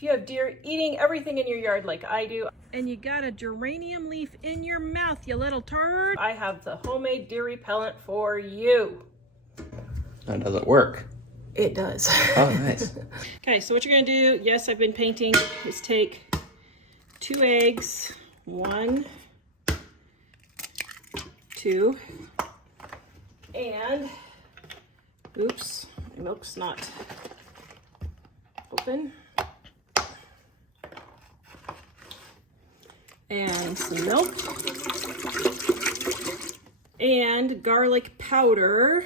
If you have deer eating everything in your yard like I do, and you got a geranium leaf in your mouth, you little turd, I have the homemade deer repellent for you. How does it work? It does. Oh, nice. Okay, so what you're gonna do, yes, I've been painting, is take 2 eggs, 1, 2, and, oops, my milk's not open. And some milk. And garlic powder.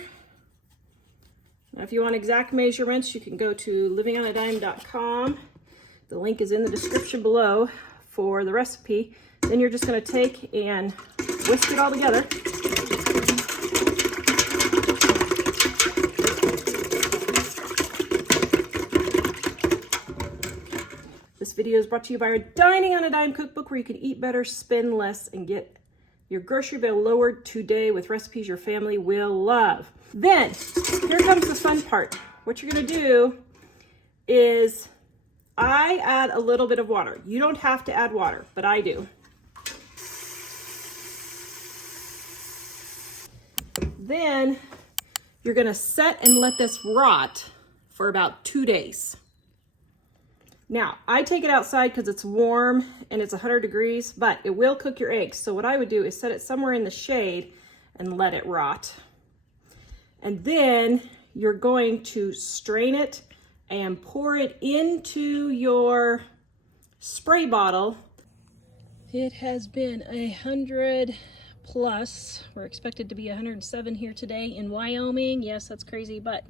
Now, if you want exact measurements, you can go to livingonadime.com. The link is in the description below for the recipe. Then you're just going to take and whisk it all together. This video is brought to you by our Dining on a Dime cookbook, where you can eat better, spend less, and get your grocery bill lowered today with recipes your family will love. Then, here comes the fun part. What you're gonna do is, I add a little bit of water. You don't have to add water, but I do. Then, you're gonna set and let this rot for about 2 days. Now, I take it outside because it's warm and it's 100 degrees, but it will cook your eggs. So what I would do is set it somewhere in the shade and let it rot. And then you're going to strain it and pour it into your spray bottle. It has been 100 plus. We're expected to be 107 here today in Wyoming. Yes, that's crazy, but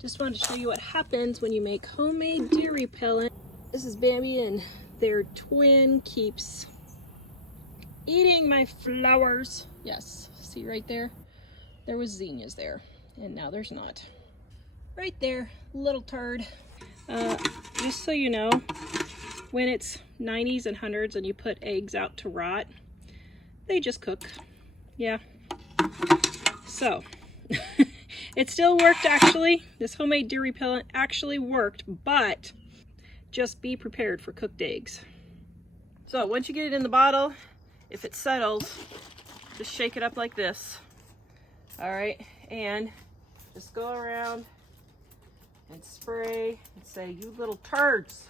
just wanted to show you what happens when you make homemade deer repellent. This is Bambi, and their twin keeps eating my flowers. Yes, see right there? There was zinnias there, and now there's not. Right there, little turd. Just so you know, when it's 90s and 100s and you put eggs out to rot, they just cook. Yeah. So, it still worked actually. This homemade deer repellent actually worked, but just be prepared for cooked eggs. So once you get it in the bottle, if it settles, just shake it up like this. All right, and just go around and spray and say, you little turds,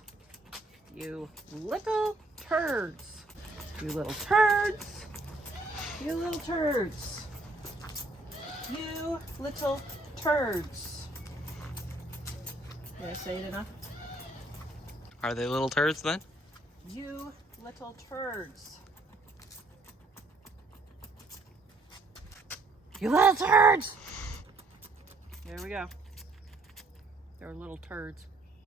you little turds, you little turds, you little turds, you little turds. Did I say it enough? Are they little turds then? You little turds. You little turds! There we go. They're little turds.